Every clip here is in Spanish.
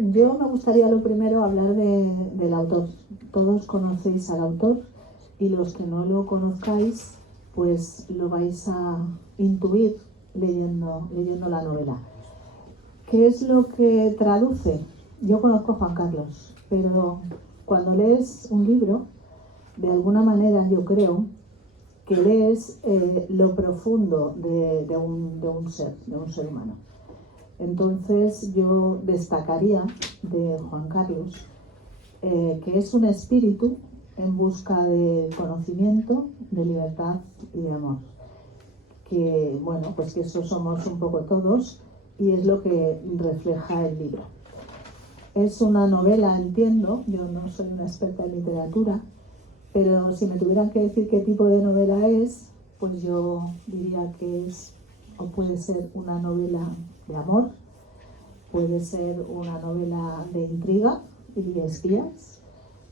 Yo me gustaría lo primero hablar del autor. Todos conocéis al autor y los que no lo conozcáis, pues lo vais a intuir leyendo la novela. ¿Qué es lo que traduce? Yo conozco a Juan Carlos, pero cuando lees un libro, de alguna manera yo creo que lees lo profundo de un ser humano. Entonces yo destacaría de Juan Carlos que es un espíritu en busca de conocimiento, de libertad y de amor. Que bueno, pues que eso somos un poco todos y es lo que refleja el libro. Es una novela, entiendo, yo no soy una experta en literatura, pero si me tuvieran que decir qué tipo de novela es, pues yo diría que es o puede ser una novela de amor, puede ser una novela de intriga y de espías,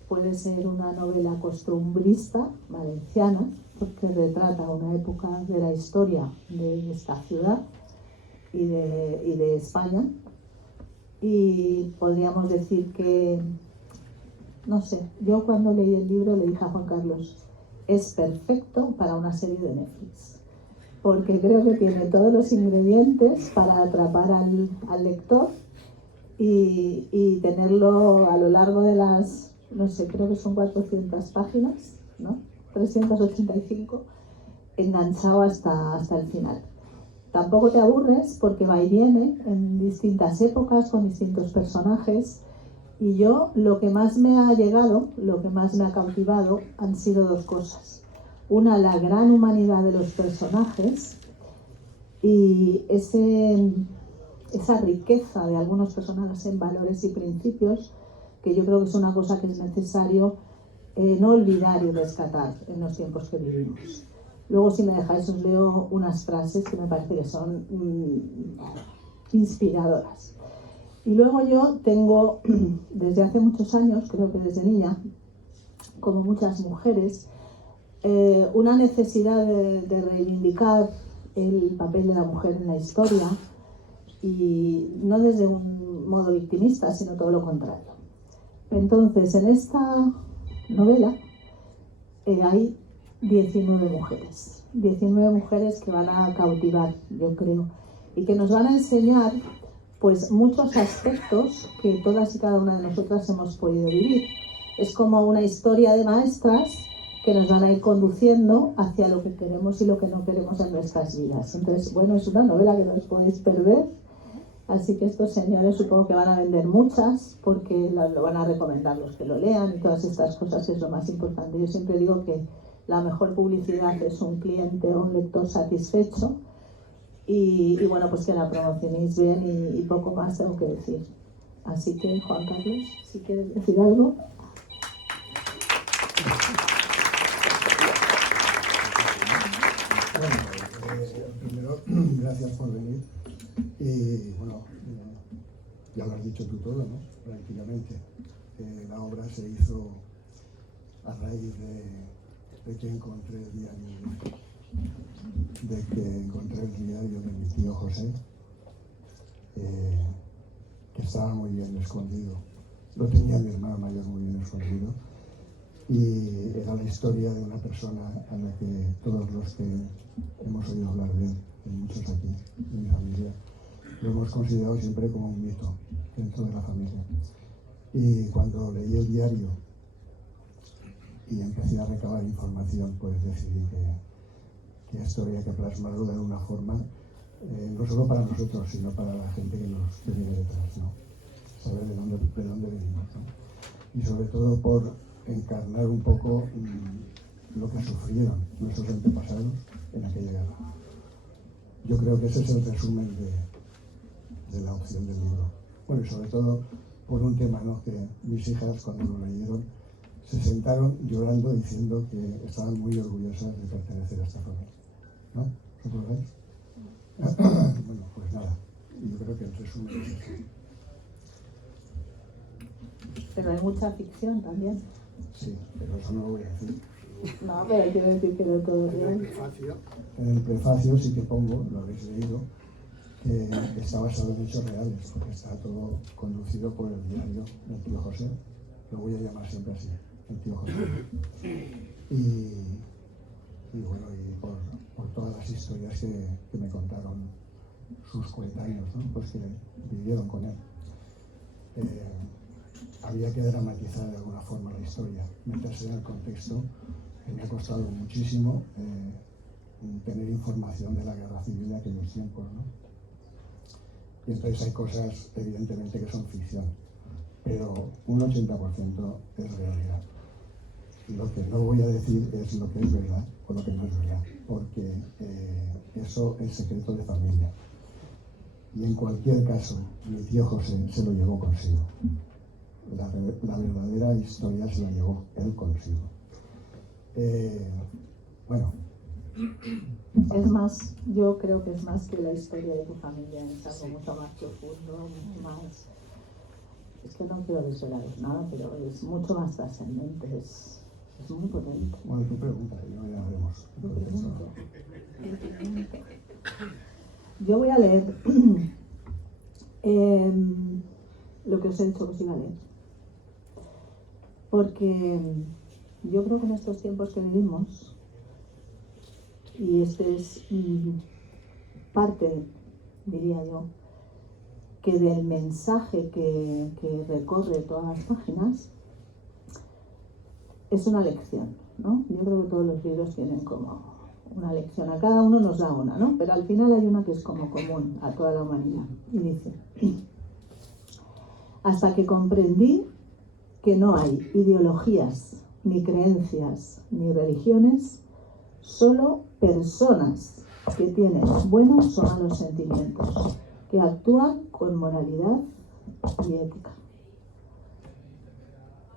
puede ser una novela costumbrista valenciana, porque retrata una época de la historia de esta ciudad y de España. Y podríamos decir que, no sé, yo cuando leí el libro le dije a Juan Carlos, es perfecto para una serie de Netflix, porque creo que tiene todos los ingredientes para atrapar al lector y tenerlo a lo largo de las, no sé, creo que son 400 páginas, ¿no? 385, enganchado hasta el final. Tampoco te aburres porque va y viene en distintas épocas, con distintos personajes. Y yo lo que más me ha llegado, lo que más me ha cautivado, han sido dos cosas. Una, la gran humanidad de los personajes y esa riqueza de algunos personajes en valores y principios, que yo creo que es una cosa que es necesario no olvidar y rescatar en los tiempos que vivimos. Luego, si me dejáis, os leo unas frases que me parece que son inspiradoras. Y luego yo tengo, desde hace muchos años, creo que desde niña, como muchas mujeres, una necesidad de reivindicar el papel de la mujer en la historia, y no desde un modo victimista, sino todo lo contrario. Entonces, en esta novela hay 19 mujeres que van a cautivar, yo creo, y que nos van a enseñar pues muchos aspectos que todas y cada una de nosotras hemos podido vivir. Es como una historia de maestras que nos van a ir conduciendo hacia lo que queremos y lo que no queremos en nuestras vidas. Entonces, bueno, es una novela que no os podéis perder. Así que estos señores supongo que van a vender muchas porque lo van a recomendar los que lo lean y todas estas cosas, que es lo más importante. Yo siempre digo que la mejor publicidad es un cliente o un lector satisfecho y bueno, pues que la promocionéis bien y poco más tengo que decir. Así que, Juan Carlos, si quieres decir algo. Bueno, primero, gracias por venir. Y bueno, ya lo has dicho tú todo, ¿no? Prácticamente. La obra se hizo a raíz de que encontré el diario de mi tío José, que estaba muy bien escondido. Lo tenía mi hermano mayor muy bien escondido. Y era la historia de una persona a la que todos los que hemos oído hablar de él, muchos aquí, de mi familia, lo hemos considerado siempre como un mito dentro de la familia. Y cuando leí el diario y empecé a recabar información, pues decidí que esto había que plasmarlo de alguna forma, no solo para nosotros, sino para la gente que viene detrás, ¿no? Saber de dónde venimos, ¿no? Y sobre todo por encarnar un poco lo que sufrieron nuestros antepasados en aquella guerra. Yo creo que ese es el resumen de la opción del libro. Bueno, y sobre todo por un tema, ¿no? Que mis hijas, cuando lo leyeron, se sentaron llorando diciendo que estaban muy orgullosas de pertenecer a esta familia, ¿no? ¿Vosotros lo veis? Bueno, pues nada, yo creo que el resumen es eso. Pero hay mucha ficción también. Sí, pero eso no lo voy a decir. No, pero quiero decir que no todo es real. En el prefacio sí que pongo, lo habéis leído, que está basado en hechos reales, porque está todo conducido por el diario del tío José. Lo voy a llamar siempre así, el tío José. Y bueno, y por todas las historias que me contaron sus coetáneos, ¿no? Pues que vivieron con él. Había que dramatizar de alguna forma la historia, meterse en el contexto, que me ha costado muchísimo tener información de la guerra civil de aquellos tiempos, ¿no? Y entonces hay cosas, evidentemente, que son ficción, pero un 80% es realidad. Lo que no voy a decir es lo que es verdad o lo que no es verdad, porque eso es secreto de familia. Y en cualquier caso, mi tío José se lo llevó consigo. La verdadera historia se la llevó él consigo. Bueno. Es más, yo creo que es más que la historia de tu familia, es algo mucho más profundo, mucho más... Es que no quiero desvelaros nada, pero es mucho más trascendente, es muy potente. Bueno, tú pregunta, y ya veremos. Yo voy a leer lo que os he dicho que os iba a leer. Porque yo creo que en estos tiempos que vivimos, y este es parte, diría yo, que del mensaje que recorre todas las páginas, es una lección, ¿no? Yo creo que todos los libros tienen como una lección, a cada uno nos da una, ¿no? Pero al final hay una que es como común a toda la humanidad. Y dice: hasta que comprendí que no hay ideologías, ni creencias, ni religiones, solo personas que tienen buenos o malos sentimientos, que actúan con moralidad y ética.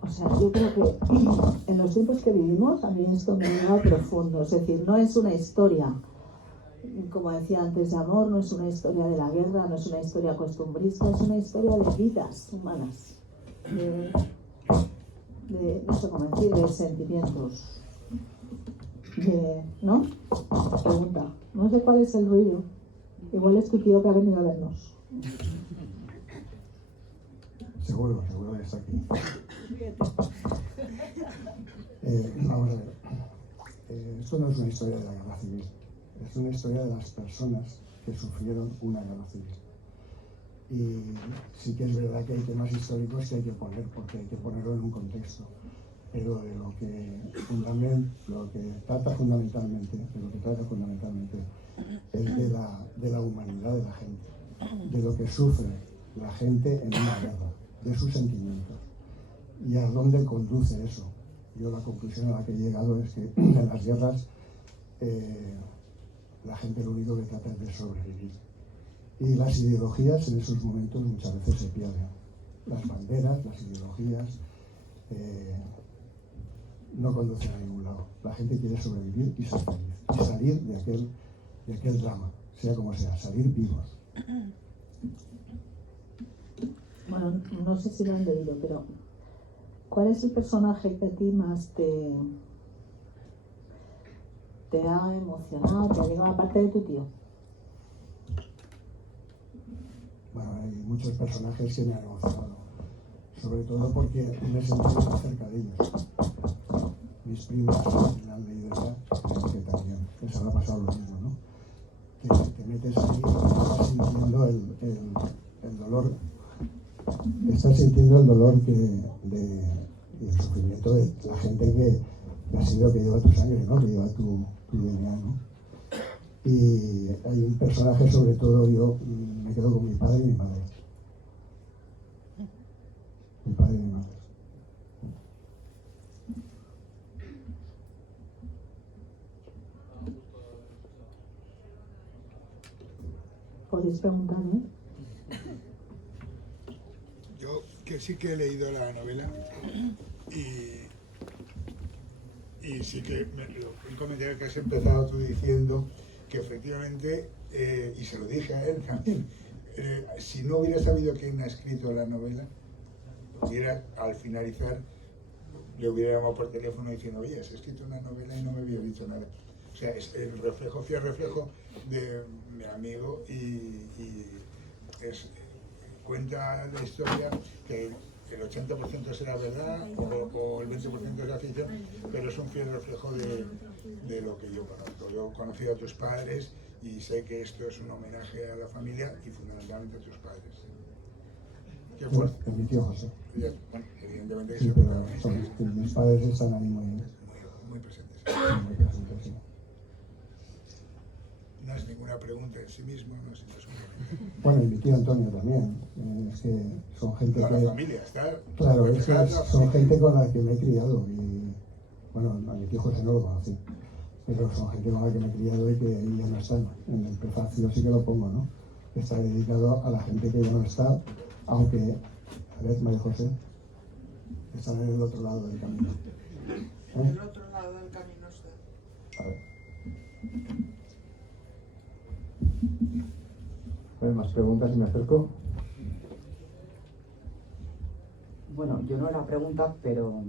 O sea, yo creo que en los tiempos que vivimos, a mí esto me llega profundo. Es decir, no es una historia, como decía antes, de amor, no es una historia de la guerra, no es una historia costumbrista, es una historia de vidas humanas, de no sé cómo decir, de sentimientos, ¿no? Pregunta, no sé cuál es el ruido, igual es tu tío que ha venido a vernos. Seguro que está aquí. Vamos a ver, esto no es una historia de la guerra civil, es una historia de las personas que sufrieron una guerra civil. Y sí que es verdad que hay temas históricos que hay que poner, porque hay que ponerlo en un contexto, pero de lo que trata fundamentalmente es de la humanidad de la gente, de lo que sufre la gente en una guerra, de sus sentimientos y a dónde conduce eso. Yo la conclusión a la que he llegado es que en las guerras la gente lo único que trata es de sobrevivir. Y las ideologías en esos momentos muchas veces se pierden. Las banderas, las ideologías no conducen a ningún lado. La gente quiere sobrevivir y ser feliz. Y salir de aquel drama, sea como sea, salir vivos. Bueno, no sé si lo han leído, pero ¿cuál es el personaje que a ti más te ha emocionado, te ha llegado aparte de tu tío? Bueno, hay muchos personajes que me han emocionado, sobre todo porque me he sentido muy cerca de ellos. Mis primos que han leído ya, creo que también les habrá pasado lo mismo, ¿no? Que te metes ahí y estás sintiendo el dolor. Estás sintiendo el dolor y el sufrimiento de la gente que ha sido, que lleva tu sangre, ¿no? Que lleva tu DNA, ¿no? Y hay un personaje, sobre todo yo me quedo con mi padre y mi madre. Mi padre y mi madre. Podéis preguntar, ¿eh? Yo que sí que he leído la novela y sí que el comentario que has empezado tú diciendo que efectivamente, y se lo dije a él también, si no hubiera sabido quién ha escrito la novela, al finalizar le hubiera llamado por teléfono diciendo: oye, has escrito una novela y no me había dicho nada. O sea, es el reflejo, fiel reflejo de mi amigo y cuenta la historia que el 80% será verdad o el 20% será ficción, pero es un fiel reflejo de lo que yo conozco. Yo conocí a tus padres y sé que esto es un homenaje a la familia y fundamentalmente a tus padres. ¿Qué fue? Es mi tío José. Bueno, evidentemente que Sí, pero mis padres están ahí muy presentes. muy presentes, sí. No es ninguna pregunta en sí mismo, no es una... Bueno, y mi tío Antonio también. Es que son gente Toda que... la familia está... Claro, es que son gente con la que me he criado y... Bueno, a mi tío José no lo conocí, pero son gente con la que me he criado y que ahí ya no están. En el prefacio sí que lo pongo, ¿no? Está dedicado a la gente que ya no está, aunque... A ver, María José, están en el otro lado del camino. En el otro lado del camino está. A ver. A ver, más preguntas y me acerco. Bueno, yo no era pregunta, pero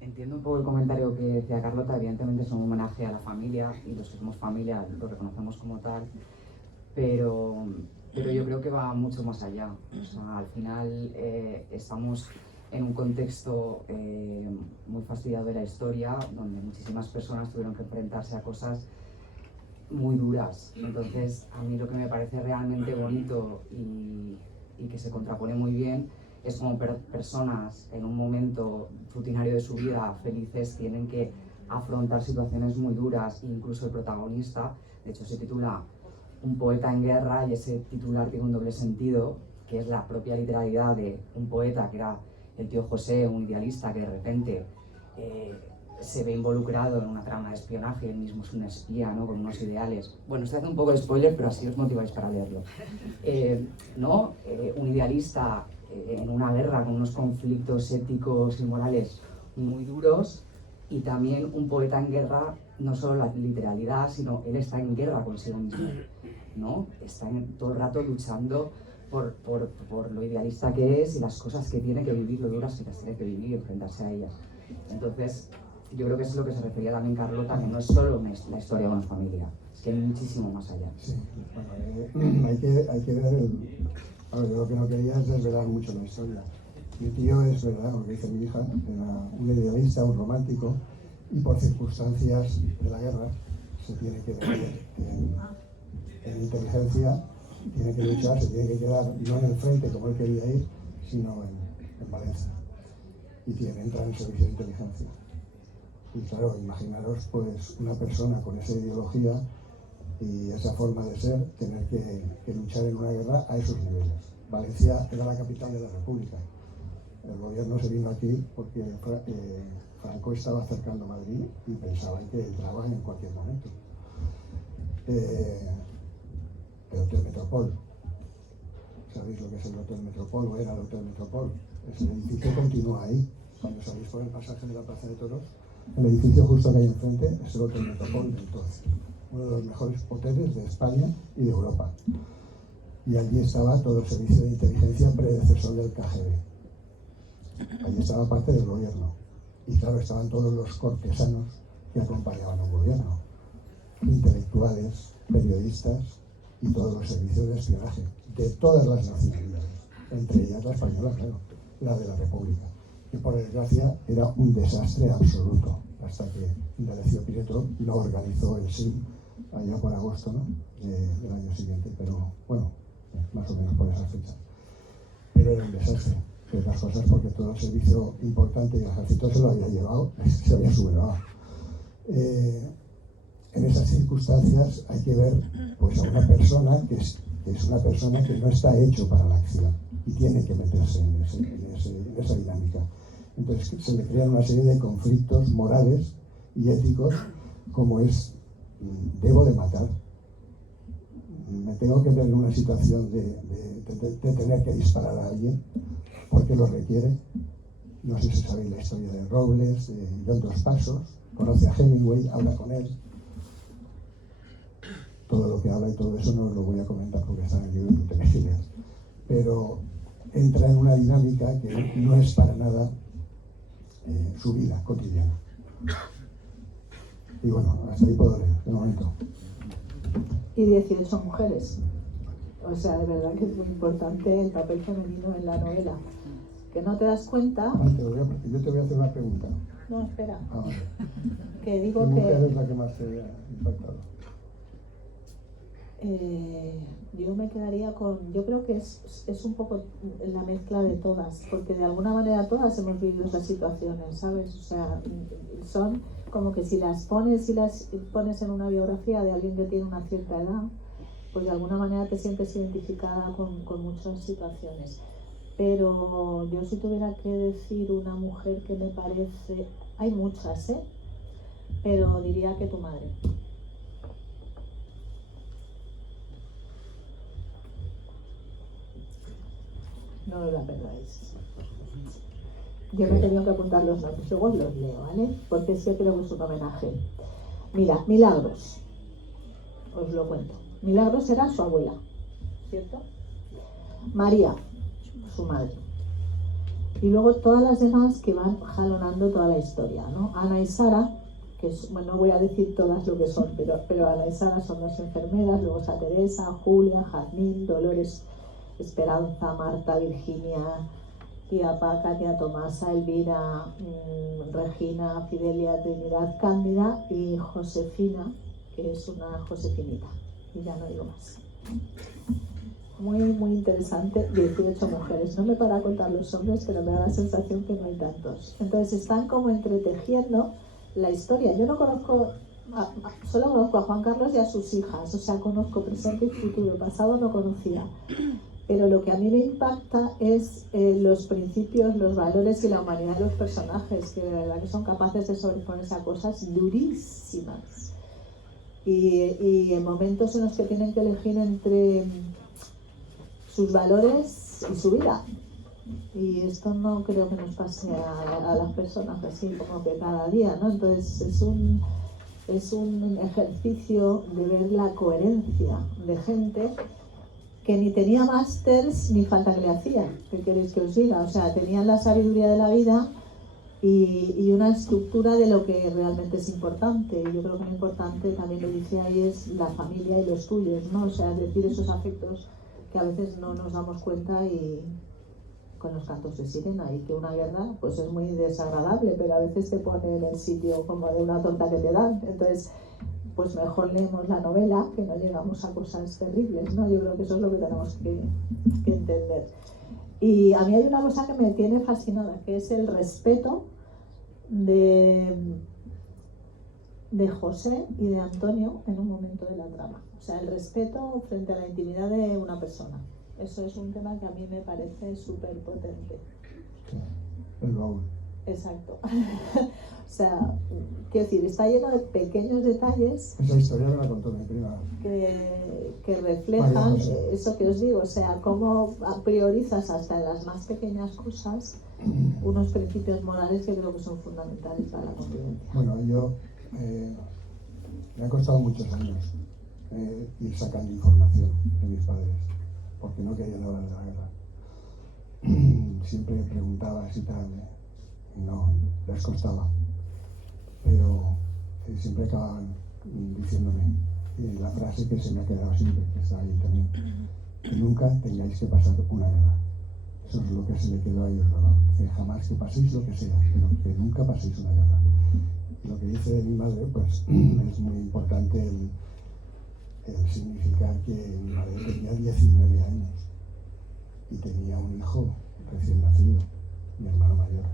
entiendo un poco el comentario que decía Carlota. Evidentemente es un homenaje a la familia y los que somos familia lo reconocemos como tal, pero yo creo que va mucho más allá. O sea, al final estamos en un contexto muy fastidiado de la historia, donde muchísimas personas tuvieron que enfrentarse a cosas muy duras. Entonces, a mí lo que me parece realmente bonito y que se contrapone muy bien es como personas en un momento rutinario de su vida, felices, tienen que afrontar situaciones muy duras. Incluso el protagonista, de hecho, se titula Un poeta en guerra, y ese titular tiene un doble sentido, que es la propia literalidad de un poeta, que era el tío José, un idealista que de repente se ve involucrado en una trama de espionaje. Él mismo es un espía, ¿no? Con unos ideales. Bueno, estoy haciendo un poco de spoiler, pero así os motiváis para leerlo. Un idealista en una guerra con unos conflictos éticos y morales muy duros, y también un poeta en guerra, no solo la literalidad, sino él está en guerra consigo mismo, ¿no? Está todo el rato luchando por lo idealista que es y las cosas que tiene que vivir, lo duras que las tiene que vivir y enfrentarse a ellas. Entonces, yo creo que eso es lo que se refería también Carlota, que no es solo la historia de una familia, es que hay muchísimo más allá. Sí, bueno, hay que ver el... A ver, yo lo que no quería es desvelar mucho la historia. Mi tío es verdad, lo que dice mi hija, era un idealista, un romántico, y por circunstancias de la guerra se tiene que ver en inteligencia, tiene que luchar, se tiene que quedar no en el frente como él quería ir, sino en Valencia. Y entra en el servicio de inteligencia. Y claro, imaginaros pues una persona con esa ideología y esa forma de ser, tener que luchar en una guerra a esos niveles. Valencia era la capital de la República. El gobierno se vino aquí porque Franco estaba acercando a Madrid y pensaban que entraba en cualquier momento. El Hotel Metropol. ¿Sabéis lo que es el Hotel Metropol o era el Hotel Metropol? Ese edificio continúa ahí. Cuando salís por el pasaje de la Plaza de Toros, el edificio justo que hay enfrente es el Hotel Metropol de entonces. Uno de los mejores hoteles de España y de Europa. Y allí estaba todo el servicio de inteligencia predecesor del KGB. Allí estaba parte del gobierno. Y claro, estaban todos los cortesanos que acompañaban al gobierno. Intelectuales, periodistas y todos los servicios de espionaje de todas las nacionalidades, entre ellas la española, claro, la de la República, que por desgracia era un desastre absoluto, hasta que Indalecio Prieto lo organizó el SIM allá por agosto, ¿no? Del año siguiente, pero bueno, más o menos por esa fecha. Pero era un desastre, entre otras cosas porque todo el servicio importante y el ejército se lo había llevado, se había sublevado. En esas circunstancias hay que ver pues, a una persona que es una persona que no está hecho para la acción y tiene que meterse en esa dinámica. Entonces se le crean una serie de conflictos morales y éticos, como es, debo de matar, me tengo que ver en una situación de tener que disparar a alguien porque lo requiere. No sé si sabéis la historia de Robles, de John Dos Passos, conoce a Hemingway, habla con él. Todo lo que habla y todo eso no os lo voy a comentar porque está en el libro que tenéis que leer. Pero entra en una dinámica que no es para nada su vida cotidiana. Y bueno, hasta ahí puedo leer, de momento. Y 18 mujeres. O sea, de verdad que es muy importante el papel femenino en la novela. Que no te das cuenta... Yo te voy a hacer una pregunta. No, espera. Ah, vale. Que digo ¿Qué mujer que... es la que más te ha impactado? Yo me quedaría con... Yo creo que es un poco la mezcla de todas, porque de alguna manera todas hemos vivido esas situaciones, ¿sabes? O sea, son como que si las pones en una biografía de alguien que tiene una cierta edad, pues de alguna manera te sientes identificada con muchas situaciones. Pero yo si tuviera que decir una mujer que me parece... Hay muchas, ¿eh? Pero diría que tu madre. No os la perdáis. Yo me he tenido que apuntar los nombres, luego los leo, ¿vale? Porque es que creo que es un homenaje. Mira, Milagros, os lo cuento. Milagros era su abuela, ¿cierto? María, su madre. Y luego todas las demás que van jalonando toda la historia, ¿no? Ana y Sara, que es, bueno, no voy a decir todas lo que son, pero Ana y Sara son dos enfermeras, luego está Teresa, Julia, Jazmín, Dolores, Esperanza, Marta, Virginia, tía Paca, tía Tomasa, Elvira, Regina, Fidelia, Trinidad, Cándida y Josefina, que es una Josefinita. Y ya no digo más. Muy, muy interesante, 18 mujeres. No me para contar los hombres, pero me da la sensación que no hay tantos. Entonces están como entretejiendo la historia. Yo no conozco, solo conozco a Juan Carlos y a sus hijas, o sea, conozco presente y futuro, pasado no conocía. Pero lo que a mí me impacta es los principios, los valores y la humanidad de los personajes, que de verdad que son capaces de sobreponerse a cosas durísimas. Y en momentos en los que tienen que elegir entre sus valores y su vida. Y esto no creo que nos pase a las personas así como que cada día, ¿no? Entonces es un ejercicio de ver la coherencia de gente que ni tenía másters ni falta que le hacía. ¿Qué queréis que os diga? O sea, tenían la sabiduría de la vida y una estructura de lo que realmente es importante. Y yo creo que lo importante, también lo dice ahí, es la familia y los tuyos, ¿no? O sea, es decir, esos afectos que a veces no nos damos cuenta y con los cantos de sirena, y que una guerra pues es muy desagradable, pero a veces te pone en el sitio como de una torta que te dan. Entonces, pues mejor leemos la novela, que no llegamos a cosas terribles, ¿no? Yo creo que eso es lo que tenemos que entender. Y a mí hay una cosa que me tiene fascinada, que es el respeto de José y de Antonio en un momento de la trama. O sea, el respeto frente a la intimidad de una persona. Eso es un tema que a mí me parece súper potente. Sí, el baúl. Exacto. O sea, quiero decir, está lleno de pequeños detalles. Esa historia me la contó mi prima. Que reflejan eso que os digo, o sea, cómo priorizas hasta en las más pequeñas cosas unos principios morales que creo que son fundamentales para la convivencia. Bueno, yo me ha costado muchos años ir sacando información de mis padres, porque no querían hablar de la guerra. Siempre preguntabas y tal, no, les costaba, pero siempre acababan diciéndome la frase que se me ha quedado siempre, que está ahí también, que nunca tengáis que pasar una guerra. Eso es lo que se le quedó a ellos grabado, que jamás, que paséis lo que sea, pero que nunca paséis una guerra. Lo que dice mi madre, pues es muy importante el significar que mi madre tenía 19 años y tenía un hijo recién nacido, mi hermano mayor,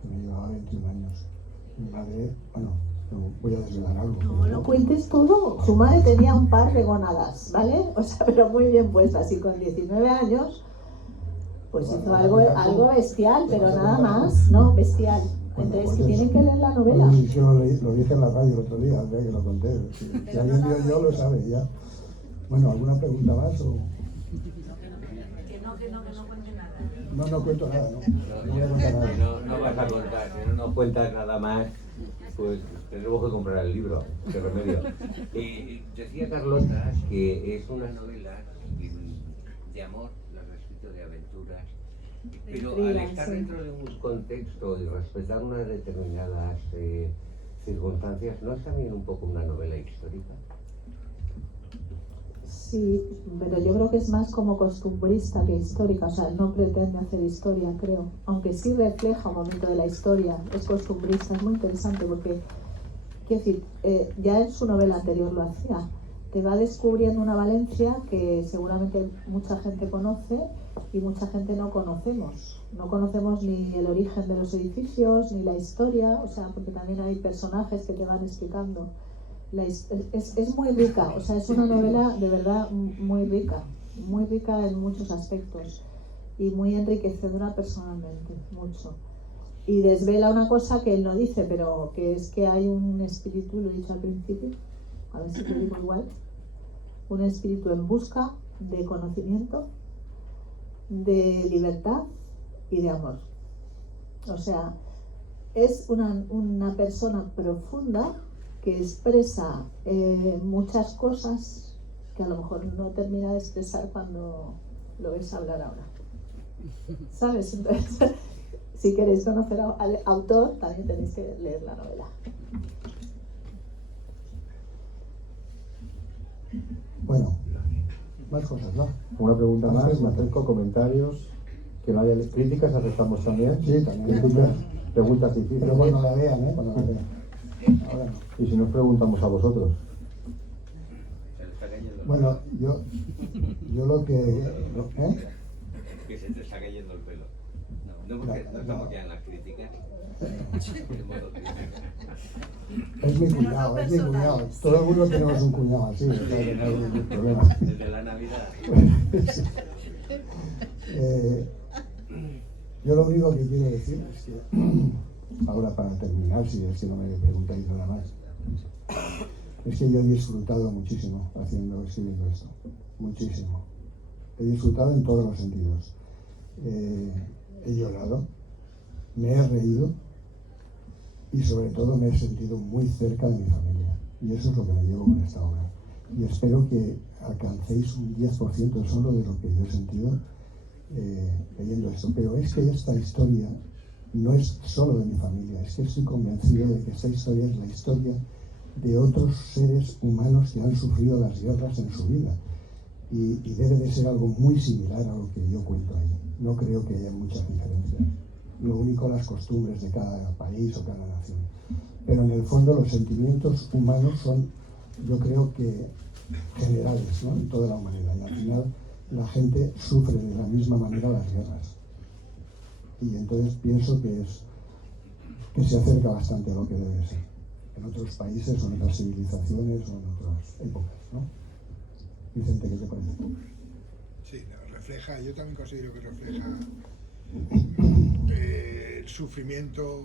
que me llevaba 21 años. Mi madre, bueno, voy a desvelar algo. No lo cuentes todo. Su madre tenía un par de gónadas, ¿vale? O sea, pero muy bien puestas. Y con 19 años, pues hizo algo bestial, pero nada más, ¿no? Bestial. Entonces, que tienen que leer la novela. Bueno, yo lo dije en la radio el otro día, o sea, que lo conté. Si alguien vio yo, lo sabe ya. Bueno, ¿alguna pregunta más? O... Que no cuente nada. No cuento nada, ¿no? No voy a contar nada. No vas a contar, si no nos cuentas nada más, pues tenemos que comprar el libro, qué remedio. Decía Carlota que es una novela de amor, la has escrito de aventuras, pero al estar dentro de un contexto y respetar unas determinadas circunstancias, ¿no es también un poco una novela histórica? Sí, pero yo creo que es más como costumbrista que histórica, o sea, no pretende hacer historia, creo, aunque sí refleja un momento de la historia, es costumbrista, es muy interesante porque, quiero decir, ya en su novela anterior lo hacía, te va descubriendo una Valencia que seguramente mucha gente conoce y mucha gente no conocemos ni el origen de los edificios, ni la historia, o sea, porque también hay personajes que te van explicando. Es muy rica, o sea, es una novela de verdad muy rica en muchos aspectos y muy enriquecedora personalmente, mucho. Y desvela una cosa que él no dice, pero que es que hay un espíritu, lo he dicho al principio, a ver si lo digo igual, un espíritu en busca de conocimiento, de libertad y de amor. O sea, es una persona profunda que expresa muchas cosas que a lo mejor no termina de expresar cuando lo ves hablar ahora. ¿Sabes? Entonces, si queréis conocer al autor, también tenéis que leer la novela. Bueno, más cosas, ¿no? Una pregunta más, me acerco, comentarios, que no haya críticas, aceptamos también. Sí, también. Críticas, preguntas difíciles. Pero cuando la vean, ¿eh? Cuando la vean. Ahora no. Y si nos preguntamos a vosotros. Se le está cayendo el Bueno, yo lo que... ¿eh? que se te está cayendo el pelo. No porque no estamos ya en las críticas. En modo crítica. Es mi cuñado, es mi cuñado. Todo el mundo tenemos un cuñado así, o sea, que no hay ningún problema. Desde la Navidad. Yo lo único que quiero decir es que, ahora para terminar, si no me preguntáis nada más, es que yo he disfrutado muchísimo escribiendo esto, muchísimo. He disfrutado en todos los sentidos. He llorado, me he reído y sobre todo me he sentido muy cerca de mi familia. Y eso es lo que me llevo con esta obra. Y espero que alcancéis un 10% solo de lo que yo he sentido leyendo esto. Pero es que esta historia no es solo de mi familia, es que estoy convencido de que esta historia es la historia de otros seres humanos que han sufrido las guerras en su vida. Y debe de ser algo muy similar a lo que yo cuento ahí. No creo que haya muchas diferencias. Lo único, las costumbres de cada país o cada nación. Pero en el fondo los sentimientos humanos son, yo creo que generales, ¿no? En toda la humanidad. Y al final la gente sufre de la misma manera las guerras. Y entonces pienso que se acerca bastante a lo que debe ser. En otros países o en otras civilizaciones o en otras épocas, ¿no? Vicente, ¿qué te parece? Sí, refleja, yo también considero que refleja el sufrimiento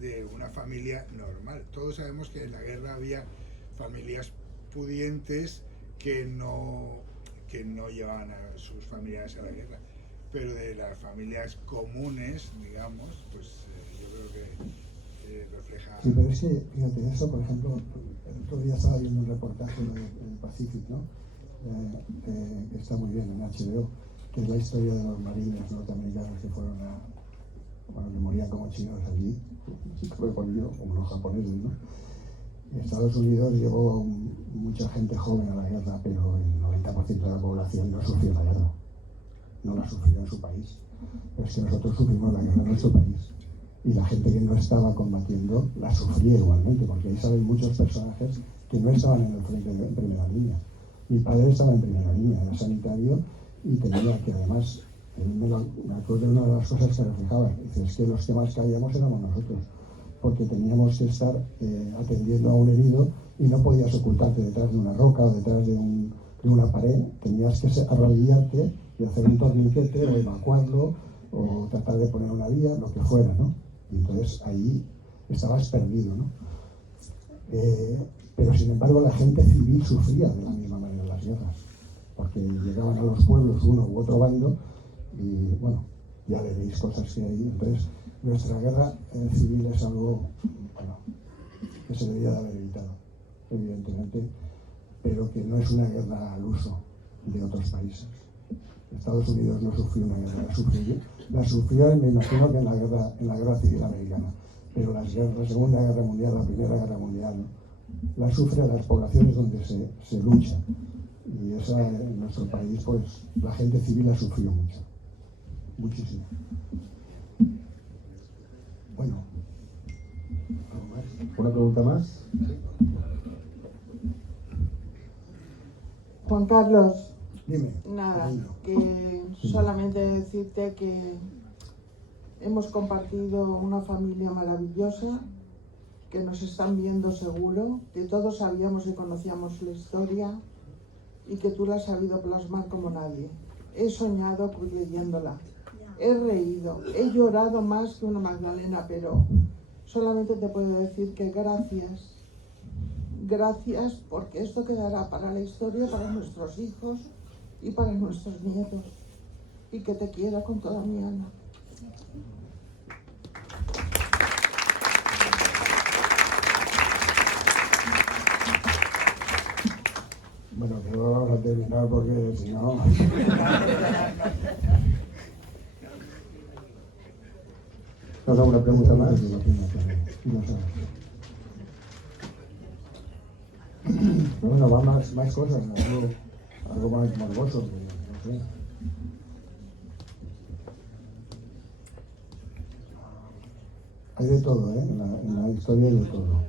de una familia normal. Todos sabemos que en la guerra había familias pudientes que no llevaban a sus familiares a la guerra, pero de las familias comunes, digamos, pues yo creo que refleja... Sí, pero es que, fíjate, eso, por ejemplo, el otro día estaba viendo un reportaje del Pacific, ¿no? Que está muy bien en HBO, que es la historia de los marines norteamericanos que fueron que morían como chinos allí, como los japoneses, ¿no? Estados Unidos llevó mucha gente joven a la guerra, pero el 90% de la población no sufrió la guerra, no la sufrió en su país. Pero es que nosotros sufrimos la guerra en nuestro país. Y la gente que no estaba combatiendo la sufría igualmente, porque ahí salen muchos personajes que no estaban en el frente en primera línea. Mi padre estaba en primera línea, era sanitario y tenía que además, me acuerdo de una de las cosas que reflejaba, dice, es que los que más caíamos éramos nosotros, porque teníamos que estar atendiendo a un herido y no podías ocultarte detrás de una roca o detrás de una pared, tenías que arrodillarte y hacer un torniquete o evacuarlo o tratar de poner una vía, lo que fuera, ¿no? Y entonces ahí estabas perdido, ¿no? Pero sin embargo la gente civil sufría de la misma manera las guerras, porque llegaban a los pueblos uno u otro bando y bueno, ya veréis cosas que hay. Entonces nuestra guerra civil es algo, bueno, que se debería de haber evitado, evidentemente, pero que no es una guerra al uso de otros países. Estados Unidos no sufrió una guerra, la sufrió, me imagino que en la guerra civil americana, pero la Segunda Guerra Mundial, la Primera Guerra Mundial, la sufren las poblaciones donde se lucha. Y esa en nuestro país, pues la gente civil la sufrió mucho, muchísimo. Bueno, ¿algo más? ¿Una pregunta más? Juan Carlos, Dime. nada, cariño. que solamente decirte que hemos compartido una familia maravillosa, que nos están viendo seguro, que todos sabíamos y conocíamos la historia y que tú la has sabido plasmar como nadie. He soñado leyéndola, he reído, he llorado más que una Magdalena, pero solamente te puedo decir que gracias. Gracias, porque esto quedará para la historia, para nuestros hijos y para nuestros nietos. Y que te quiero con toda mi alma. Bueno, que no vamos a terminar porque si no... ¿Nos da una pregunta más? Bueno, va más cosas, algo más morboso, que no sé. Hay de todo, ¿eh? En la historia hay de todo.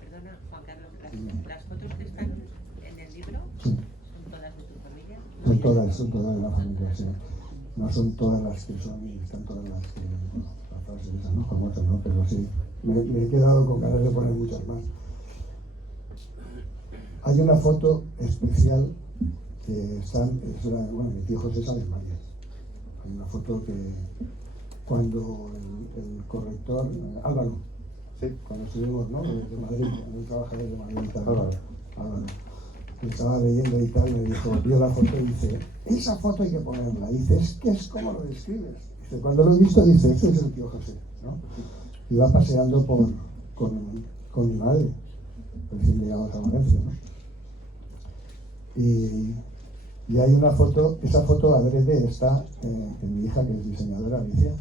Perdona, Juan Carlos, las fotos que están en el libro, Sí. ¿son todas de tu familia? Son todas de la familia, sí. No son todas las que son, y están todas las que, bueno, las frases esas, ¿no? Famosas, ¿no? Pero sí, me he quedado con ganas de poner muchas más. Hay una foto especial que bueno, mi tío José Sáenz María. Hay una foto que cuando el corrector, Álvaro, Sí. cuando estuvimos, ¿no? De Madrid, un trabajador de Madrid y tal, Álvaro. estaba leyendo y tal, me dijo, vio la foto y dice, esa foto hay que ponerla. Y dice, es que es como lo describes. Dice, cuando lo he visto, dice, ese es el tío José, ¿no? Iba paseando con mi madre, recién llegados a Valencia, ¿no? Y hay una foto, esa foto adrede está, que mi hija, que es diseñadora, Alicia,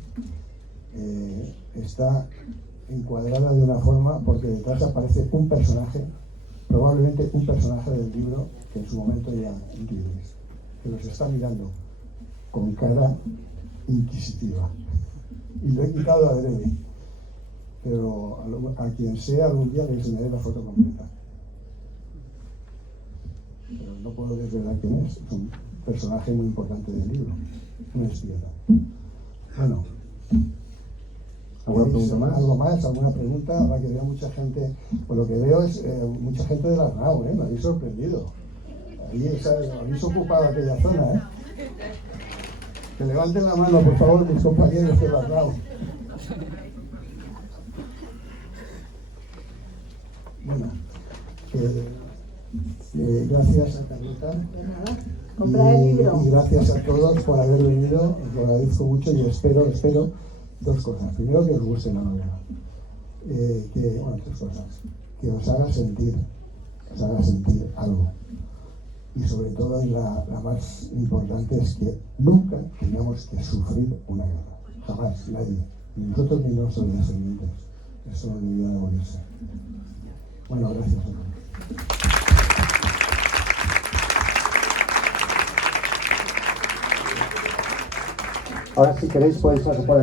está encuadrada de una forma porque detrás aparece un personaje, probablemente un personaje del libro que en su momento ya intuiréis, que los está mirando con cara inquisitiva. Y lo he quitado adrede, pero a quien sea algún día le enseñaré la foto completa. Pero no puedo desvelar quién es un personaje muy importante del libro, una espía. Bueno, ¿Alguna pregunta más? ¿Algo más? ¿Alguna pregunta? Ahora que veo mucha gente, pues lo que veo es mucha gente de la RAU, me habéis sorprendido. Ahí habéis ocupado aquella zona, Que levanten la mano, por favor, mis compañeros de la RAU. Bueno, gracias a Carlota. De nada. Comprar el libro. Y gracias a todos por haber venido, os lo agradezco mucho y espero dos cosas. Primero, que os guste la novela. Tres cosas. Que os haga sentir algo. Y sobre todo, la más importante es que nunca tengamos que sufrir una guerra. Jamás, nadie. Ni nosotros ni nuestros descendientes. Eso no debería de morirse. Bueno, gracias a todos. Ahora, si queréis, podéis pasar por